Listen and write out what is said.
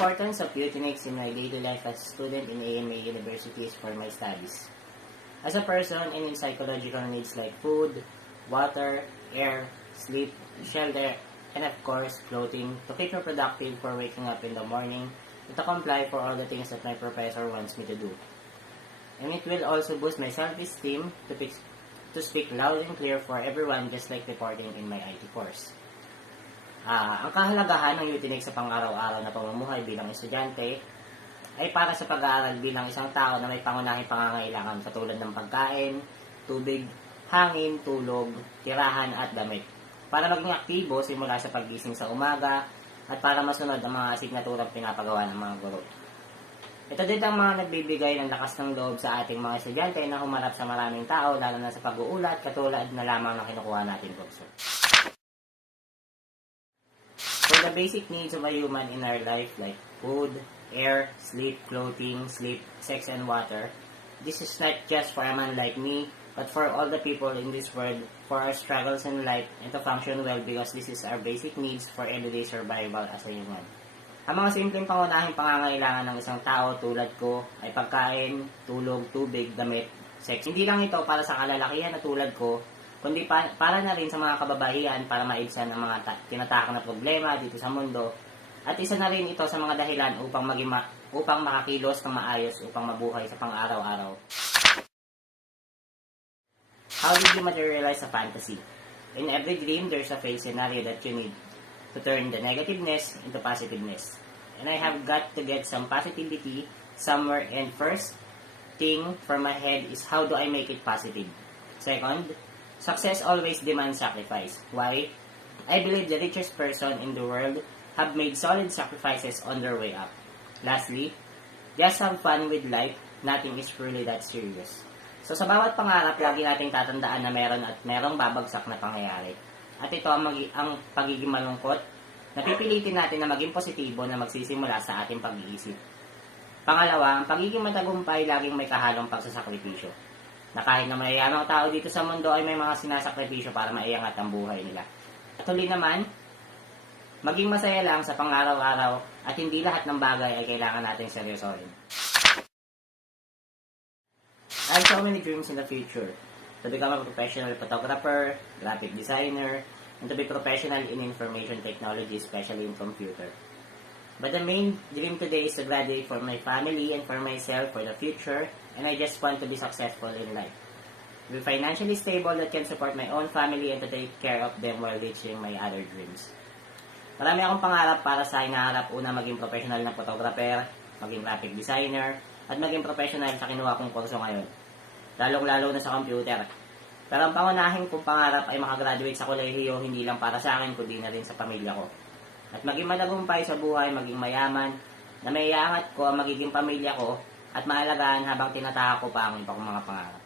importance of Utinics in my daily life as a student in AMA University is for my studies. As a person in psychological needs like food, water, air, sleep, shelter, and of course, clothing to keep me productive for waking up in the morning and to comply for all the things that my professor wants me to do. And it will also boost my self-esteem to speak loud and clear for everyone just like reporting in my IT course. Ang kahalagahan ng Utinics sa pang-araw-araw na pamumuhay bilang estudyante ay para sa pag-aaral bilang isang tao na may pangunahing pangangailangan katulad ng pagkain, tubig, hangin, tulog, tirahan at damit. Para maging aktibo simula sa paggising sa umaga at para masunod ang mga asignaturang pinapagawa ng mga guro. Ito din ang mga nagbibigay ng lakas ng loob sa ating mga estudyante na humarap sa maraming tao lalo na sa pag-uulat katulad na lamang na kinukuha natin kurso. For the basic needs of a human in our life like food, air, sleep, clothing, sex, and water, this is not just for a man like me, but for all the people in this world, for our struggles in life, and to function well because this is our basic needs for everyday survival as a human. Ang mga simpleng pangunahing pangangailangan ng isang tao tulad ko ay pagkain, tulog, tubig, damit, sex. Hindi lang ito para sa kalalakihan na tulad ko, kundi para na rin sa mga kababaihan para maibsan ang mga tinatakang na problema dito sa mundo. At isa na rin ito sa mga dahilan upang makakilos ng maayos upang mabuhay sa pang-araw-araw. How did you materialize a fantasy? In every dream, there's a fail scenario that you need to turn the negativeness into positiveness. And I have got to get some positivity somewhere, and first thing from my head is how do I make it positive? Second, success always demands sacrifice. Why? I believe the richest person in the world have made solid sacrifices on their way up. Lastly, just have fun with life. Nothing is really that serious. So sa bawat pangarap, lagi nating tatandaan na meron at merong babagsak na pangyayari. At ito ang pagiging malungkot, napipilitin natin na maging positibo na magsisimula sa ating pag-iisip. Pangalawa, ang pagiging matagumpay laging may kahalong pagsasakripisyo. Na kahit na mayayamang tao dito sa mundo ay may mga sinasakripisyo para maiangat ang buhay nila. At huli naman, maging masaya lang sa pang-araw-araw at hindi lahat ng bagay ay kailangan natin seryosohin. I have so many dreams in the future. To become a professional photographer, graphic designer, and to be professional in information technology, especially in computer. But the main dream today is to graduate for my family and for myself for the future, and I just want to be successful in life. Be financially stable that can support my own family and to take care of them while reaching my other dreams. Marami akong pangarap para sa hinaharap. Una, maging professional na photographer, maging graphic designer, at maging professional sa kinuha kong kurso ngayon. Lalong-lalo na sa computer. Pero ang pangunahing kong pangarap ay makagraduate sa kolehiyo hindi lang para sa akin kundi na rin sa pamilya ko. At maging matagumpay sa buhay, maging mayaman, na maiangat ko ang magiging pamilya ko at maalagaan habang tinatahak ko pa ang ibang mga pangarap.